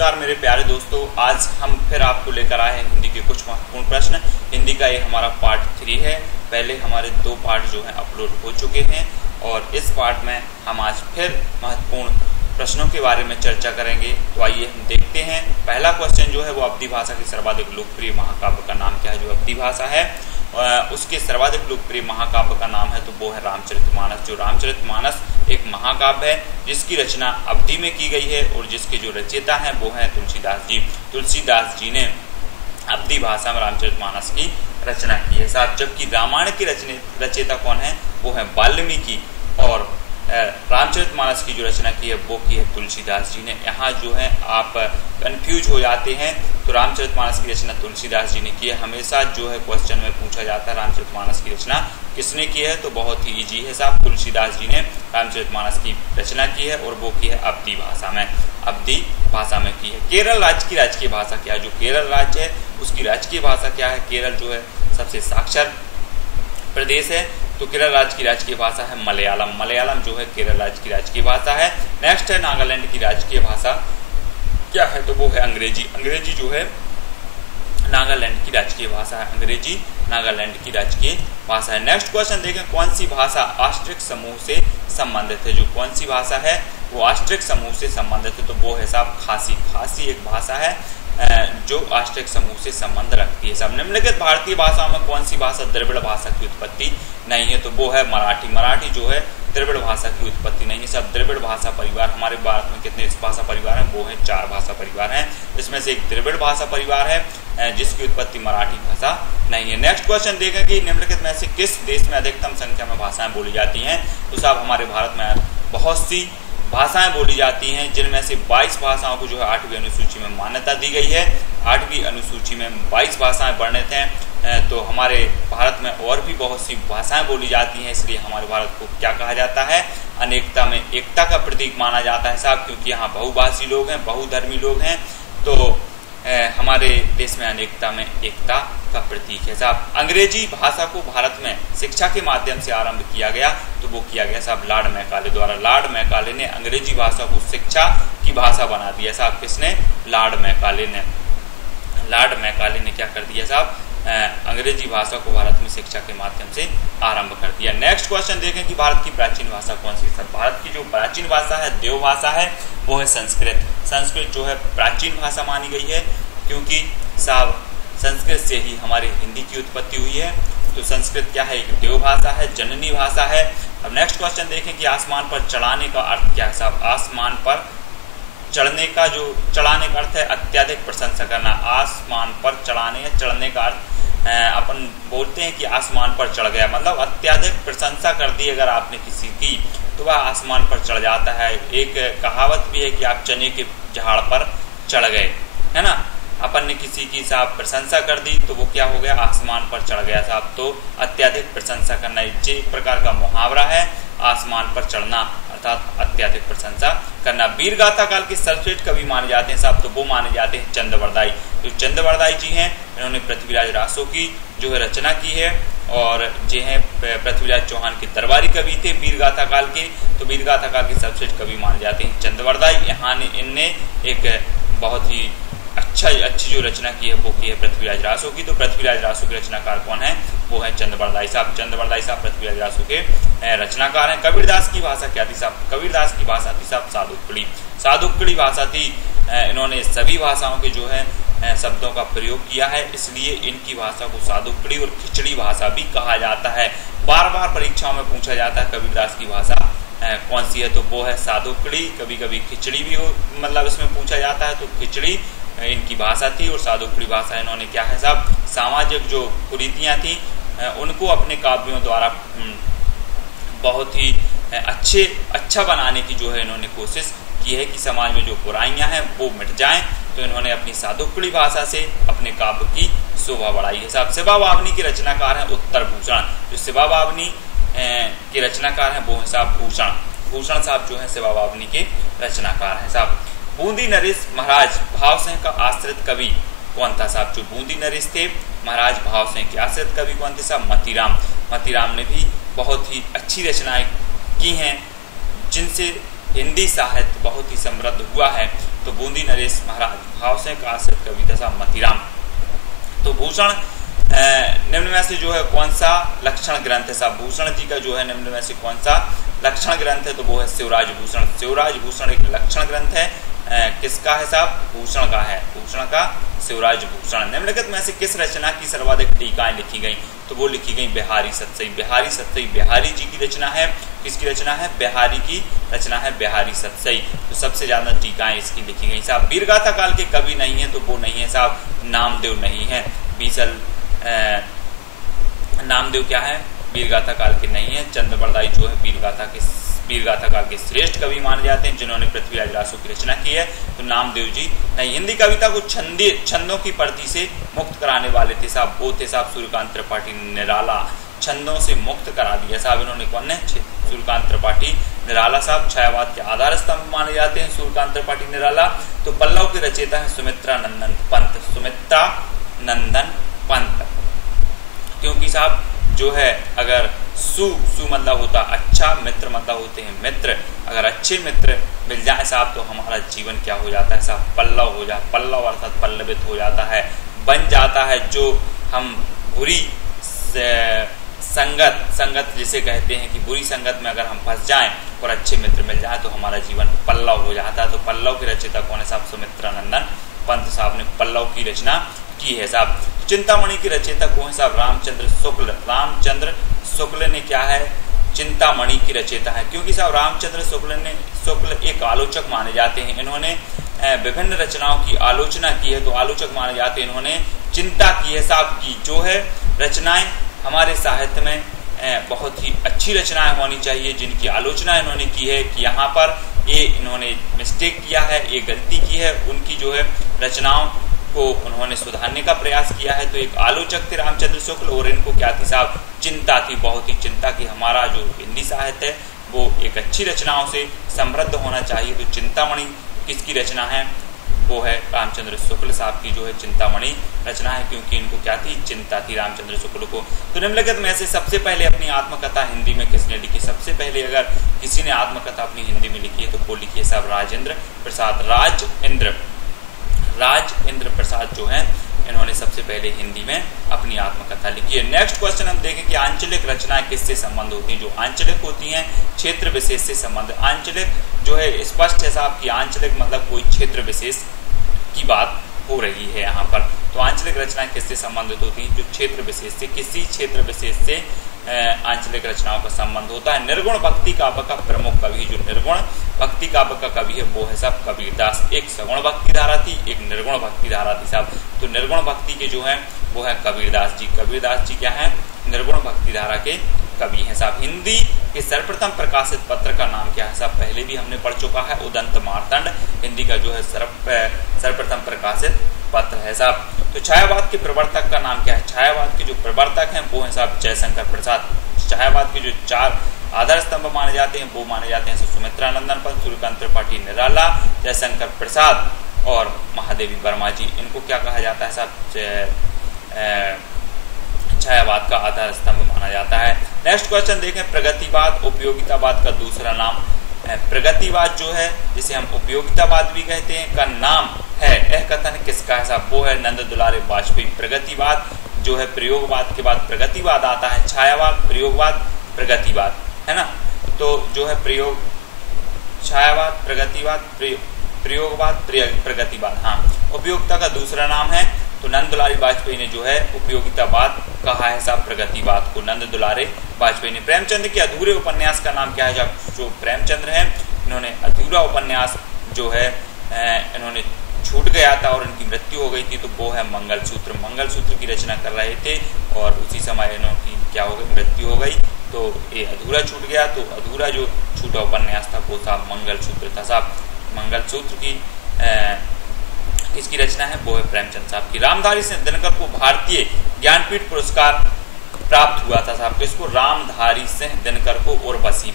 नमस्कार मेरे प्यारे दोस्तों, आज हम फिर आपको लेकर आए हैं हिंदी के कुछ महत्वपूर्ण प्रश्न। हिंदी का ये हमारा पार्ट 3 है। पहले हमारे 2 पार्ट जो हैं अपलोड हो चुके हैं और इस पार्ट में हम आज फिर महत्वपूर्ण प्रश्नों के बारे में चर्चा करेंगे। तो आइए हम देखते हैं। पहला क्वेश्चन जो है वो अवधी भाषा की सर्वाधिक लोकप्रिय महाकाव्य का नाम क्या है। जो अवधी भाषा है उसके सर्वाधिक लोकप्रिय महाकाव्य का नाम है तो वो है रामचरितमानस। जो रामचरितमानस एक महाकाव्य है जिसकी रचना अवधी में की गई है और जिसके जो रचयिता हैं वो हैं तुलसीदास जी। तुलसीदास जी ने अवधी भाषा में रामचरितमानस की रचना की है साहब। जबकि रामायण की रचयिता कौन है, वो है वाल्मीकि और रामचरितमानस की जो रचना की है वो की है तुलसीदास जी ने। यहाँ जो है आप कंफ्यूज हो जाते हैं, तो रामचरितमानस की रचना तुलसीदास जी ने की है। हमेशा जो है क्वेश्चन में पूछा जाता है रामचरितमानस की रचना किसने की है, तो बहुत ही इजी है साहब। तुलसीदास जी ने रामचरितमानस की रचना की है और वो की है अवधी भाषा में। अवधी भाषा में की है। केरल राज्य की राजकीय भाषा क्या है। जो केरल राज्य है उसकी राजकीय भाषा क्या है। केरल जो है सबसे साक्षर प्रदेश है, तो केरल राज्य की राजकीय भाषा है मलयालम। मलयालम जो है केरल राज्य की राजकीय भाषा है। नेक्स्ट है नागालैंड की राजकीय भाषा क्या है, तो वो है अंग्रेजी। अंग्रेजी जो है नागालैंड की राजकीय भाषा है। अंग्रेजी नागालैंड की राजकीय भाषा है। नेक्स्ट क्वेश्चन देखें, कौन सी भाषा आस्ट्रिक समूह से संबंधित है। जो कौन सी भाषा है वो आस्ट्रिक समूह से संबंधित है, तो वो है साहब खासी। खासी एक भाषा है जो आस्ट्रिक समूह से संबंध रखती है साहब। निम्नलिखित भारतीय भाषाओं में कौन सी भाषा द्रविड़ भाषा की उत्पत्ति नहीं है, तो वो है मराठी। मराठी जो है द्रविड़ भाषा की उत्पत्ति नहीं है सब। द्रविड़ भाषा परिवार हमारे भारत में कितने भाषा परिवार हैं, वो है 4 भाषा परिवार हैं। इसमें से एक द्रविड़ भाषा परिवार है जिसकी उत्पत्ति मराठी भाषा नहीं है। नेक्स्ट क्वेश्चन देखें कि निम्नलिखित में से किस देश में अधिकतम संख्या में भाषाएं बोली जाती हैं, तो साहब हमारे भारत में बहुत सी भाषाएं बोली जाती हैं, जिनमें से 22 भाषाओं को जो है 8वीं अनुसूची में मान्यता दी गई है। 8वीं अनुसूची में 22 भाषाएं वर्णित हैं। तो हमारे भारत में और भी बहुत सी भाषाएं बोली जाती हैं, इसलिए हमारे भारत को क्या कहा जाता है, अनेकता में एकता का प्रतीक माना जाता है साहब। क्योंकि यहाँ बहुभाषी लोग हैं, बहुधर्मी लोग हैं, तो हमारे देश में अनेकता में एकता का प्रतीक है साहब। अंग्रेजी भाषा को भारत में शिक्षा के माध्यम से आरंभ किया गया, तो वो किया गया साहब लॉर्ड मैकाले द्वारा। लॉर्ड मैकाले ने अंग्रेजी भाषा को शिक्षा की भाषा बना दिया साहब। किसने, लॉर्ड मैकाले ने। लॉर्ड मैकाले ने क्या कर दिया साहब, अंग्रेजी भाषा को भारत में शिक्षा के माध्यम से आरंभ कर दिया। नेक्स्ट क्वेश्चन देखें कि भारत की प्राचीन भाषा कौन सी है। भारत की जो प्राचीन भाषा है, देव भाषा है, वो है संस्कृत। संस्कृत जो है प्राचीन भाषा मानी गई है क्योंकि साहब संस्कृत से ही हमारी हिंदी की उत्पत्ति हुई है। तो संस्कृत क्या है, एक देव भाषा है, जननी भाषा है। अब नेक्स्ट क्वेश्चन देखें कि आसमान पर चढ़ाने का अर्थ क्या है साहब। आसमान पर चढ़ने का चढ़ाने का अर्थ है अत्यधिक प्रशंसा करना। आसमान पर चढ़ाने या चढ़ने का अर्थ अपन बोलते हैं कि आसमान पर चढ़ गया, मतलब अत्यधिक प्रशंसा कर दी अगर आपने किसी की, तो वह आसमान पर चढ़ जाता है। एक कहावत भी है कि आप चने के झाड़ पर चढ़ गए, है ना। अपन ने किसी की साहब प्रशंसा कर दी तो वो क्या हो गया, आसमान पर चढ़ गया साहब। तो अत्यधिक प्रशंसा करना ये एक प्रकार का मुहावरा है, आसमान पर चढ़ना अर्थात अत्यधिक प्रशंसा करना। वीर गाथा काल के सर्वश्रेष्ठ कवि माने जाते हैं साहब, तो वो माने जाते हैं चंद्रवरदाई। जो चंद्रवरदाई जी हैं इन्होंने पृथ्वीराज रासो की जो है रचना की है और जो है पृथ्वीराज चौहान के दरबारी कवि थे वीर गाथा काल के, तो वीर गाथा काल के सर्वश्रेष्ठ कवि माने जाते हैं चंद्रवरदाई। यहाँ ने इनने एक बहुत ही अच्छी जो रचना की है वो की है पृथ्वीराज रासो की। तो पृथ्वीराज रासो के रचनाकार कौन है, वो है चंद्रवरदाई साहब। चंद्रवरदाई साहब पृथ्वीराज रासो के रचनाकार हैं। कबीरदास की भाषा क्या थी साहब। कबीरदास की भाषा थी साहब सादुक्कड़ी। सादुक्कड़ी भाषा थी। इन्होंने सभी भाषाओं के जो है शब्दों का प्रयोग किया है, इसलिए इनकी भाषा को सादुक्कड़ी और खिचड़ी भाषा भी कहा जाता है। बार बार परीक्षाओं में पूछा जाता है कबीरदास की भाषा कौन सी है, तो वो है सादुक्कड़ी। कभी कभी खिचड़ी भी मतलब इसमें पूछा जाता है, तो खिचड़ी इनकी भाषा थी और सादुक्कड़ी भाषा इन्होंने क्या है साहब, सामाजिक जो कुरीतियाँ थी उनको अपने काव्यों द्वारा बहुत ही अच्छा बनाने की जो है इन्होंने कोशिश की है कि समाज में जो बुराइयां हैं वो मिट जाएं। तो इन्होंने अपनी सादुक्कड़ी भाषा से अपने काव्य की शोभा बढ़ाई है साहब। शिवा बावनी के रचनाकार हैं उत्तर भूषण। जो शिवा बावनी के रचनाकार हैं वो है साहब भूषण। भूषण साहब जो है शिवा बावनी के रचनाकार हैं साहब। बूंदी नरेश महाराज भावसिंह का आश्रित कवि कौन था साहब। जो बूंदी नरेश थे महाराज भावसिंह के आश्रित कवि कौन थे साहब, मतीराम। मतीराम ने भी बहुत ही अच्छी रचनाएं की हैं जिनसे हिंदी साहित्य बहुत ही समृद्ध हुआ है। तो बूंदी नरेश महाराज, भाव से काशिद कविता साहब मतीराम। तो भूषण निम्न में से जो है कौन सा लक्षण ग्रंथ है साहब? भूषण जी का जो है निम्न में से कौन सा लक्षण ग्रंथ है? तो वो है शिवराज भूषण। शिवराज भूषण एक लक्षण ग्रंथ है। किसका है साहब? भूषण का है, भूषण का शिवराज भूषण। निम्नलिखित में से किस रचना की सर्वाधिक टीकाएं लिखी गई? तो वो लिखी गई बिहारी सतसई। बिहारी सतसई बिहारी जी की रचना है। किसकी रचना है? बिहारी की रचना है, बिहारी सतसई। तो सबसे ज्यादा टीकाएं इसकी लिखी गई साहब। वीरगाथा काल के कवि नहीं है, तो वो नहीं है साहब, नामदेव नहीं है। बीसल नामदेव क्या है? वीरगाथा काल के नहीं है। चंद्रबरदाई जो है वीरगाथा काल के श्रेष्ठ कवि माने जाते हैं, जिन्होंने पृथ्वीराज रासो की रचना की है। तो नामदेव जी नहीं। हिंदी कविता को छंदों की पर्ची से मुक्त कराने वाले थे साहब, वो थे साहब सूर्यकांत त्रिपाठी निराला। छंदों से मुक्त करा दिया साहब इन्होंने। कौन है? सूर्यकांत त्रिपाठी निराला साहब। छायावाद के आधार स्तंभ माने जाते हैं सूर्यकांत त्रिपाठी निराला। तो पल्लव के रचयिता है सुमित्रा नंदन पंत। सुमित्रा नंदन पंत, क्योंकि साहब जो है अगर सु मतलब होता अच्छा, मित्र मतलब होते हैं मित्र। अगर अच्छे मित्र मिल जाए साहब तो हमारा जीवन क्या हो जाता है साहब? पल्लव हो जाता। पल्लव अर्थात पल्लवित हो जाता है, बन जाता है। जो हम बुरी संगत जिसे कहते हैं कि बुरी संगत में अगर हम फंस जाएं और अच्छे मित्र मिल जाए तो हमारा जीवन पल्लव हो जाता है। तो पल्लव की रचयिता कौन है साहब? सुमित्रा नंदन पंत साहब ने पल्लव की रचना की है साहब। चिंतामणि की रचयिता कौन है साहब? रामचंद्र शुक्ल। रामचंद्र शुक्ल ने क्या है? चिंतामणि की रचयिता है, क्योंकि साहब रामचंद्र शुक्ल एक आलोचक माने जाते हैं। इन्होंने विभिन्न रचनाओं की आलोचना की है, तो आलोचक माने जाते हैं। इन्होंने चिंता की है साहब की जो है रचनाएं हमारे साहित्य में बहुत ही अच्छी रचनाएं होनी चाहिए, जिनकी आलोचना इन्होंने की है कि यहाँ पर ये इन्होंने मिस्टेक किया है, ये गलती की है। उनकी जो है रचनाओं को उन्होंने सुधारने का प्रयास किया है। तो एक आलोचक थे रामचंद्र शुक्ल, और इनको क्या थी साहब? चिंता थी, बहुत ही चिंता की हमारा जो हिंदी साहित्य है वो एक अच्छी रचनाओं से समृद्ध होना चाहिए। तो चिंतामणि किसकी रचना है? वो है रामचंद्र शुक्ल साहब की जो है चिंतामणि रचना है, क्योंकि इनको क्या थी? चिंता थी रामचंद्र शुक्ल को। तो निम्नलिखित में से सबसे पहले अपनी आत्मकथा हिंदी में किसने लिखी? सबसे पहले अगर किसी ने आत्मकथा अपनी हिंदी में लिखी है तो वो लिखी है साहब राजेंद्र प्रसाद। राजेंद्र प्रसाद जो है इन्होंने सबसे पहले हिंदी में अपनी आत्मकथा लिखी है। नेक्स्ट क्वेश्चन हम देखें कि आंचलिक रचनाएं किससे संबंध होती हैं? जो आंचलिक होती हैं क्षेत्र विशेष से संबंध। आंचलिक जो है स्पष्ट है साहब कि आंचलिक मतलब कोई क्षेत्र विशेष की बात हो रही है यहाँ पर। तो आंचलिक रचनाएं किससे संबंधित होती हैं? जो क्षेत्र विशेष से, किसी क्षेत्र विशेष से आंचलिक रचनाओं का संबंध होता है। निर्गुण भक्ति काव्य का प्रमुख कवि, जो निर्गुण भक्ति काव्य का कवि है वो है साहब कबीरदास। एक सगुण भक्ति धारा थी, एक निर्गुण भक्ति धारा थी साहब। तो निर्गुण भक्ति के जो है वो है कबीरदास जी। कबीरदास जी क्या है? निर्गुण भक्ति धारा के कवि हैं साहब। हिंदी के सर्वप्रथम प्रकाशित पत्र का नाम क्या है साहब? पहले भी हमने पढ़ चुका है, उदंत मार्तंड हिंदी का जो है सर्वप्रथम प्रकाशित पत्र है साहब। तो छायावाद के प्रवर्तक का नाम क्या है? छायावाद के जो प्रवर्तक हैं वो है साहब जयशंकर प्रसाद। छायावाद के जो चार आधार स्तंभ माने जाते हैं वो माने जाते हैं सुमित्रा नंदन पंत, सूर्यकांत त्रिपाठी निराला, जयशंकर प्रसाद और महादेवी वर्मा जी। इनको क्या कहा जाता है साहब? छायावाद का आधार स्तंभ माना जाता है। नेक्स्ट क्वेश्चन देखें, प्रगतिवाद उपयोगितावाद का दूसरा नाम। प्रगतिवाद जो है जिसे हम उपयोगितावाद भी कहते हैं का नाम है, यह कथन किसका है साहब? वो है नंद दुलारे वाजपेयी। प्रगतिवाद जो है प्रयोगवाद के बाद प्रगतिवाद आता है। छायावाद, प्रयोगवाद, प्रगतिवाद, है ना? तो जो है छायावाद, प्रगतिवाद, प्रयोगवाद, प्रगतिवाद। हाँ, उपयोगिता का दूसरा नाम है। तो नंद दुलारे वाजपेयी ने जो है उपयोगितावाद कहा है साहब प्रगतिवाद को, नंद दुलारे वाजपेयी ने। प्रेमचंद के अधूरे उपन्यास का नाम क्या है? जो प्रेमचंद्र हैं इन्होंने अधूरा उपन्यास जो है इन्होंने छूट गया था और इनकी मृत्यु हो गई थी, तो वो है मंगलसूत्र। मंगलसूत्र की रचना कर रहे थे और उसी समय इनकी क्या हो गई? मृत्यु हो गई। तो ये अधूरा छूट गया, तो अधूरा जो छूटा उपन्यास था वो साहब मंगलसूत्र था साहब। मंगलसूत्र की किसकी रचना है? वो है प्रेमचंद साहब की। रामधारी सिंह दिनकर को भारतीय ज्ञानपीठ पुरस्कार प्राप्त हुआ था साहब। किसको? रामधारी सिंह दिनकर को उर्वशी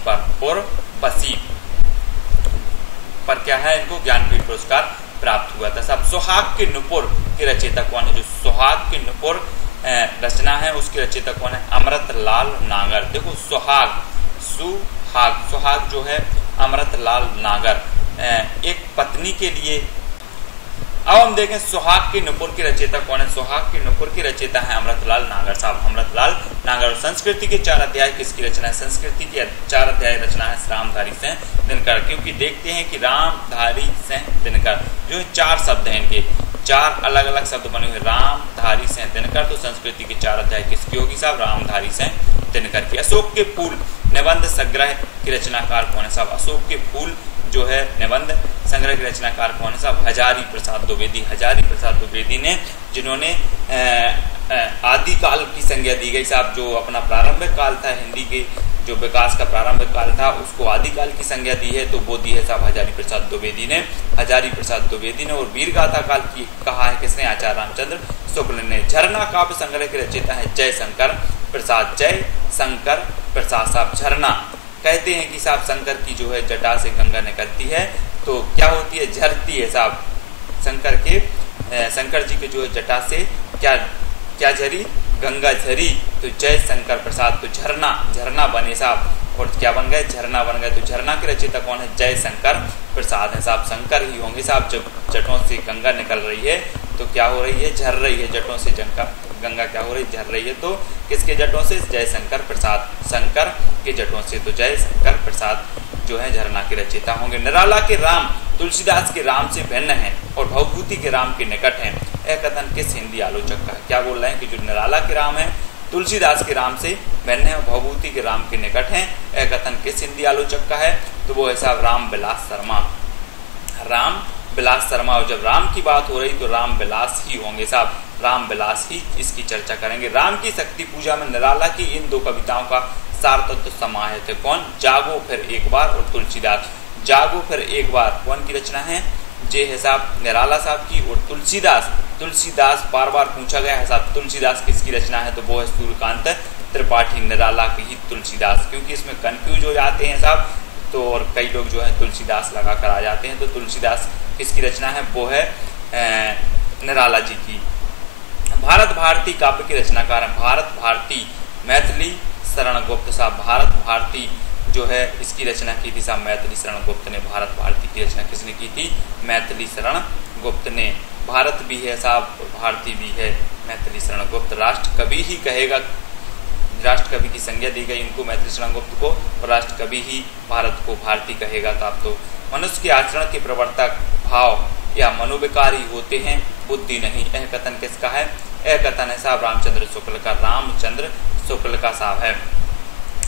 पर क्या है? इनको ज्ञानपीठ पुरस्कार प्राप्त हुआ था साहब। सुहाग के नुपुर के रचयिता कौन है? जो सुहाग के नुपुर रचना है उसके रचयिता कौन है? अमृतलाल नागर। देखो सुहाग जो है अमृतलाल नागर एक पत्नी के लिए। अब हम देखें सुहाग के नुपुर के रचयिता कौन है। सुहाग के नुपुर के रचयिता है अमृतलाल नागर साहब, अमृतलाल नागर। संस्कृति के 4 अध्याय किसकी रचना है। संस्कृति के 4 अध्याय रचना है रामधारी सिंह दिनकर, क्योंकि देखते हैं कि रामधारी सिंह दिनकर जो 4 शब्द हैं, इनके 4 अलग अलग शब्द बने हुए, रामधारी सिंह दिनकर, तो संस्कृति के 4 अध्याय किसकी होगी साहब, रामधारी सिंह दिनकर की। अशोक के फूल निबंध संग्रह के रचनाकार कौन है साहब। अशोक के फूल जो है निबंध संग्रह के रचनाकार कौन है साहब, हजारी प्रसाद द्विवेदी। हजारी प्रसाद द्विवेदी ने, जिन्होंने आदिकाल की संज्ञा दी गई साहब, जो अपना प्रारंभिक काल था, हिंदी के जो विकास का प्रारंभिक काल था उसको आदिकाल की संज्ञा दी है, तो वो दी है साहब हजारी प्रसाद द्विवेदी ने। हजारी प्रसाद द्विवेदी ने। और वीरगाथा काल की कहा है किसने, आचार्य रामचंद्र शुक्ल ने। झरना काव्य संग्रह के रचयिता है जयशंकर प्रसाद। जयशंकर प्रसाद साहब। झरना कहते हैं कि साहब शंकर की जो है जटा से गंगा निकलती है, तो क्या होती है, झरती है साहब। शंकर जी के जो है जटा से क्या झरी, गंगा झरी, तो जय शंकर प्रसाद। तो झरना बने साहब, और क्या बन गए, झरना बन गए। तो झरना के रचयिता कौन है, जय शंकर प्रसाद है साहब। शंकर ही होंगे साहब। जब जटों से गंगा निकल रही है तो क्या हो रही है, झर रही है, जटों से गंगा क्या हो रही है, झर रही है। तो किसके जटों से, जय शंकर प्रसाद, शंकर के जटों से। तो जय शंकर प्रसाद जो है झरना के रचयिता होंगे। निराला के राम तुलसीदास के राम से भिन्न है और भवभूति के राम के निकट है। यह कथन किस हिंदी आलोचक का है। क्या बोल रहे हैं कि जो निराला के राम है तुलसीदास के राम से भिन्न है और भवभूति के राम के निकट है। यह कथन किस हिंदी आलोचक का है, तो वो है साहब राम विलास शर्मा। राम विलास शर्मा। और जब राम की बात हो रही तो राम विलास ही होंगे साहब, राम विलास ही इसकी चर्चा करेंगे। राम की शक्ति पूजा में निराला की इन 2 कविताओं का सार तत्व समाहित है। कौन, जागो फिर एक बार और तुलसीदास। जागो फिर एक बार कौन की रचना है, जे है साहब निराला साहब की। और तुलसीदास बार बार पूछा गया है साहब, तुलसीदास किसकी रचना है, तो वो है सूर्यकांत त्रिपाठी, निराला की ही तुलसीदास। क्योंकि इसमें कंफ्यूज हो जाते हैं साहब, तो और कई लोग जो है तुलसीदास लगा कर आ जाते हैं। तो तुलसीदास किसकी रचना है, वो है निराला जी की। भारत भारती काव्य के रचनाकार है भारत भारती मैथिली शरण गुप्त साहब। भारत भारती जो है इसकी रचना की थी साहब मैथिली शरण गुप्त ने। भारत भारती की रचना किसने की थी, मैथिली शरण गुप्त ने। भारत भी है साहब और भारती भी है, मैथिली शरण गुप्त। राष्ट्र कवि ही कहेगा, राष्ट्र कवि की संज्ञा दी गई इनको मैथिली शरण गुप्त को, और राष्ट्र कवि ही भारत को भारती कहेगा। तो आप तो मनुष्य के आचरण के प्रवर्तक भाव या मनोविकार ही होते हैं, बुद्धि नहीं। यह कथन किसका है, यह कथन है साहब रामचंद्र शुक्ल का, रामचंद्र शुक्ल का साहब है।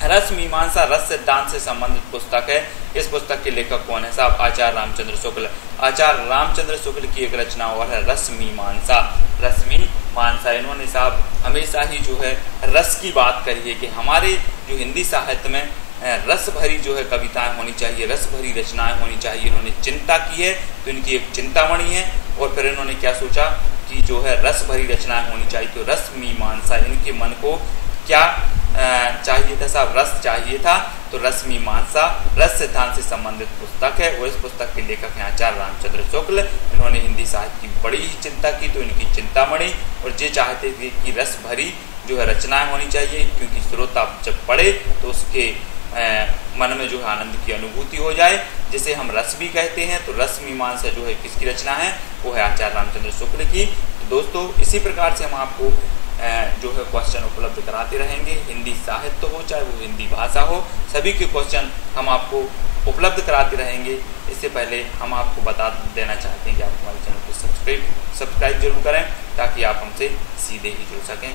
रस मीमांसा रस सिद्धांत से संबंधित पुस्तक है। इस पुस्तक के लेखक कौन है साहब, आचार्य रामचंद्र शुक्ल। आचार्य रामचंद्र शुक्ल की एक रचना और है रस मीमांसा। रस मीमांसा, इन्होंने साहब हमेशा ही जो है रस की बात करी है कि हमारे जो हिंदी साहित्य में रस भरी जो है कविताएं होनी चाहिए, रस भरी रचनाएं होनी चाहिए। इन्होंने चिंता की है, तो इनकी एक चिंतामणि है। और फिर इन्होंने क्या सोचा कि जो है रस भरी रचनाएं होनी चाहिए, तो रस मीमांसा। इनके मन को क्या चाहिए था साहब, रस चाहिए था, तो रस मीमांसा रस सिद्धांत से संबंधित पुस्तक है। और इस पुस्तक के लेखक हैं आचार्य रामचंद्र शुक्ल। इन्होंने हिंदी साहित्य की बड़ी ही चिंता की, तो इनकी चिंतामणि। और ये चाहते थे कि रस भरी जो है रचनाएं होनी चाहिए, क्योंकि श्रोता जब पढ़े तो उसके मन में जो है आनंद की अनुभूति हो जाए, जिसे हम रस भी कहते हैं। तो रस मीमांसा जो है किसकी रचना है, वो है आचार्य रामचंद्र शुक्ल की। तो दोस्तों इसी प्रकार से हम आपको जो है क्वेश्चन उपलब्ध कराते रहेंगे, हिंदी साहित्य हो चाहे वो हिंदी भाषा हो, सभी के क्वेश्चन हम आपको उपलब्ध कराते रहेंगे। इससे पहले हम आपको बता देना चाहते हैं कि आप हमारे चैनल को सब्सक्राइब जरूर करें, ताकि आप हमसे सीधे ही जुड़ सकें।